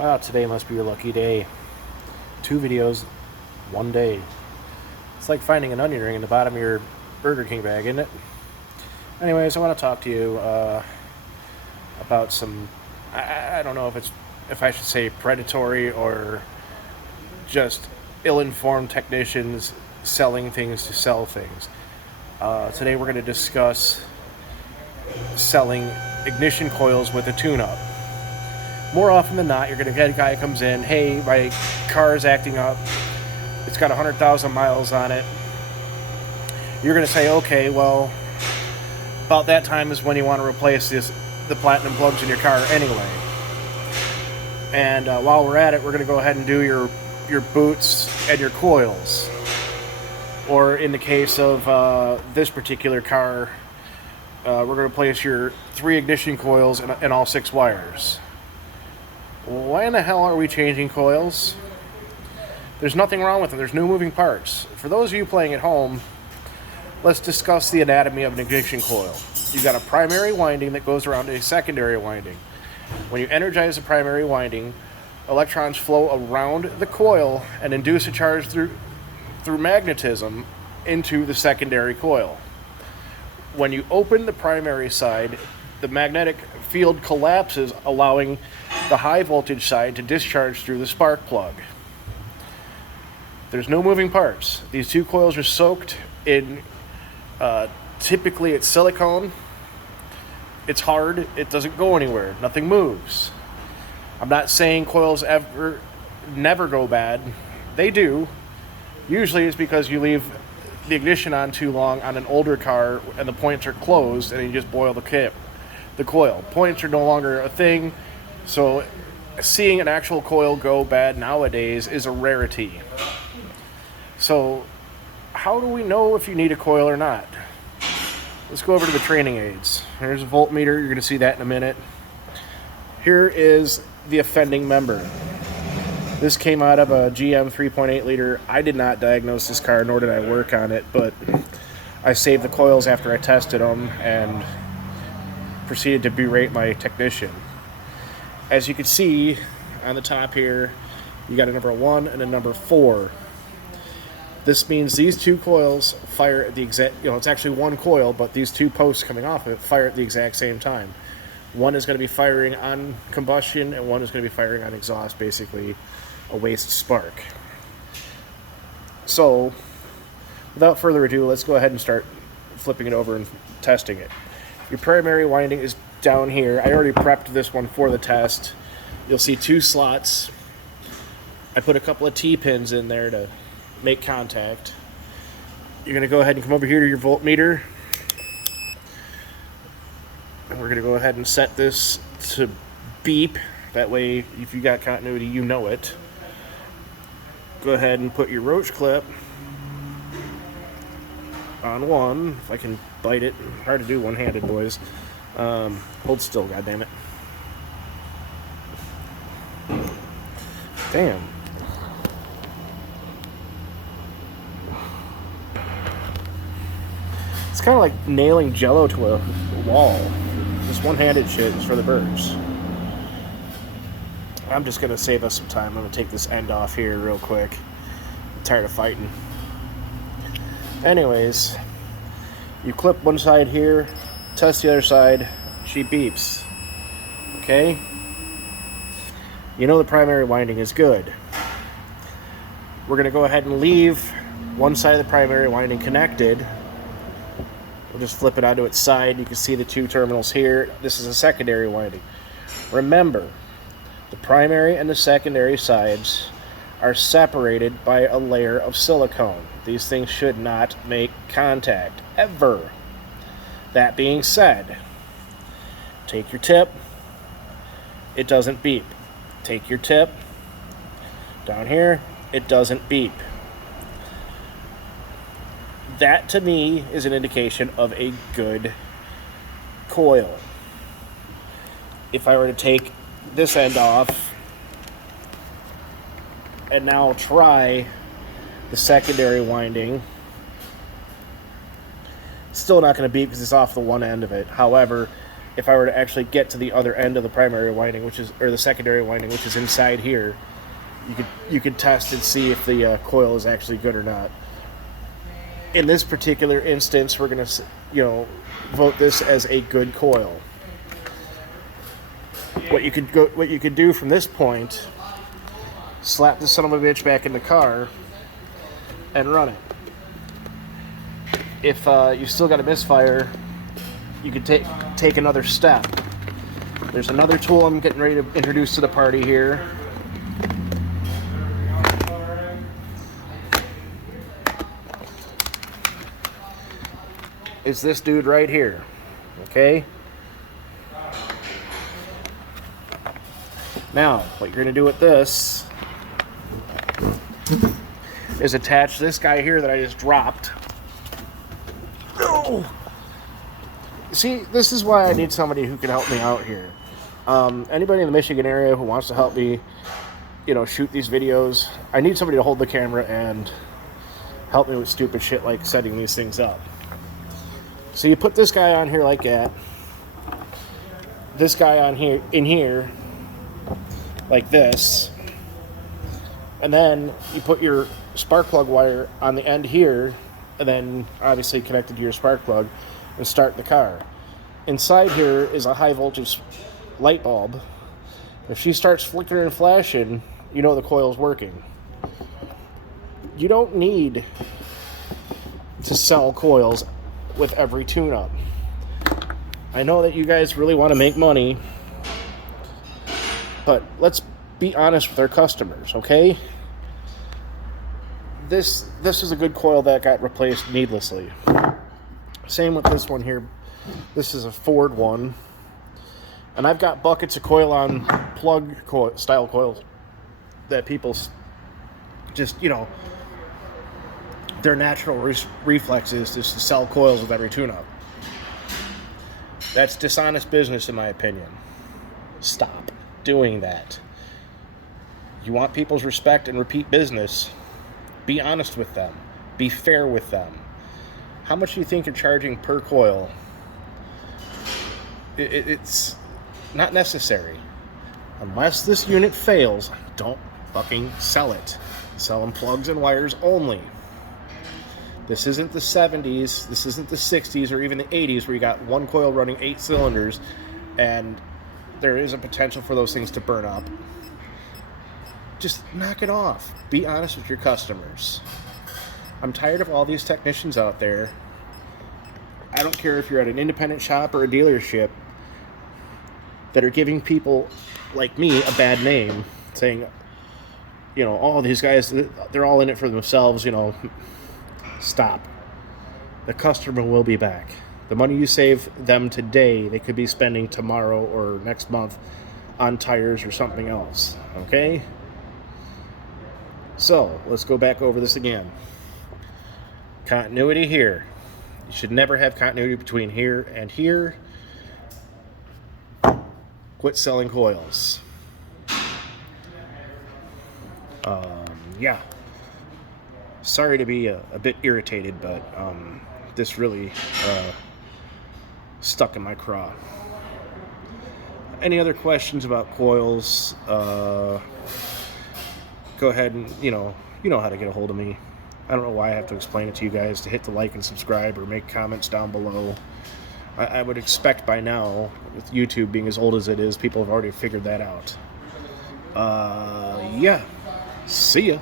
Wow, today must be your lucky day. 2 videos, 1 day. It's like finding an onion ring in the bottom of your Burger King bag, isn't it? Anyways, I want to talk to you about some, I don't know if I should say predatory or just ill-informed technicians selling things to sell things. Today we're going to discuss selling ignition coils with a tune-up. More often than not, you're going to get a guy who comes in, hey, my car is acting up, it's got 100,000 miles on it. You're going to say, okay, well, about that time is when you want to replace the platinum plugs in your car anyway. And while we're at it, we're going to go ahead and do your boots and your coils. Or in the case of this particular car, we're going to replace your 3 ignition coils and all 6 wires. Why in the hell are we changing coils? There's nothing wrong with them. There's no moving parts. For those of you playing at home, let's discuss the anatomy of an ignition coil. You've got a primary winding that goes around a secondary winding. When you energize the primary winding, electrons flow around the coil and induce a charge through magnetism into the secondary coil. When you open the primary side, the magnetic field collapses, allowing the high voltage side to discharge through the spark plug. There's no moving parts. These 2 coils are soaked in, typically it's silicone. It's hard, it doesn't go anywhere, nothing moves. I'm not saying coils never go bad. They do. Usually it's because you leave the ignition on too long on an older car and the points are closed and you just boil the coil. Points are no longer a thing, so seeing an actual coil go bad nowadays is a rarity. So how do we know if you need a coil or not? Let's go over to the training aids. Here's a voltmeter, you're going to see that in a minute. Here is the offending member. This came out of a GM 3.8 liter. I did not diagnose this car, nor did I work on it, but I saved the coils after I tested them and proceeded to berate my technician. As you can see on the top here, you got a number 1 and a number 4. This means these 2 coils fire at the exact, it's actually 1 coil, but these 2 posts coming off of it fire at the exact same time. One is going to be firing on combustion and one is going to be firing on exhaust, basically a waste spark. So, without further ado, let's go ahead and start flipping it over and testing it. Your primary winding is down here. I already prepped this one for the test. You'll see 2 slots. I put a couple of T-pins in there to make contact. You're going to go ahead and come over here to your voltmeter. And we're going to go ahead and set this to beep. That way, if you got continuity, you know it. Go ahead and put your roach clip on one. If I can bite it. Hard to do one-handed, boys. Hold still, goddammit. Damn. It's kind of like nailing Jello to a wall. This one-handed shit is for the birds. I'm just going to save us some time. I'm going to take this end off here real quick. I'm tired of fighting. Anyways, you clip one side here, test the other side, she beeps. Okay? You know the primary winding is good. We're going to go ahead and leave one side of the primary winding connected. We'll just flip it onto its side. You can see the 2 terminals here. This is a secondary winding. Remember, the primary and the secondary sides are separated by a layer of silicone. These things should not make contact, ever. That being said, take your tip. It doesn't beep. Take your tip. Down here, it doesn't beep. That, to me, is an indication of a good coil. If I were to take this end off and now try the secondary winding, still not going to beep because it's off the one end of it. However, if I were to actually get to the other end of the primary winding, or the secondary winding, which is inside here, you could test and see if the coil is actually good or not. In this particular instance, we're going to, vote this as a good coil. What you could do from this point, slap this son of a bitch back in the car and run it. If you've still got a misfire, you could take another step. There's another tool I'm getting ready to introduce to the party here. Is this dude right here, okay? Now, what you're gonna do with this is attach this guy here that I just dropped. Oh! See, this is why I need somebody who can help me out here. Anybody in the Michigan area who wants to help me, shoot these videos, I need somebody to hold the camera and help me with stupid shit like setting these things up. So you put this guy on here like that. This guy on here, in here, like this. And then you put your spark plug wire on the end here, and then obviously connected to your spark plug, and start the car. Inside here is a high voltage light bulb. If she starts flickering and flashing, you know the coil's working. You don't need to sell coils with every tune-up. I know that you guys really want to make money, but let's be honest with our customers, okay? This is a good coil that got replaced needlessly. Same with this one here. This is a Ford one, and I've got buckets of coil-on plug style coils that people just, their natural reflex is just to sell coils with every tune-up. That's dishonest business, in my opinion. Stop doing that. You want people's respect and repeat business. Be honest with them. Be fair with them. How much do you think you're charging per coil? It's not necessary. Unless this unit fails, don't fucking sell it. Sell them plugs and wires only. This isn't the 70s, this isn't the 60s, or even the 80s where you got one coil running 8 cylinders and there is a potential for those things to burn up. Just knock it off. Be honest with your customers. I'm tired of all these technicians out there. I don't care if you're at an independent shop or a dealership that are giving people like me a bad name, saying, oh, these guys, they're all in it for themselves, Stop. The customer will be back. The money you save them today, they could be spending tomorrow or next month on tires or something else. Okay? So, let's go back over this again. Continuity here. You should never have continuity between here and here. Quit selling coils. Yeah. Sorry to be a bit irritated, but this really stuck in my craw. Any other questions about coils? Go ahead and, you know how to get a hold of me. I don't know why I have to explain it to you guys, to hit the like and subscribe or make comments down below. I would expect by now, with YouTube being as old as it is, people have already figured that out. Yeah. See ya.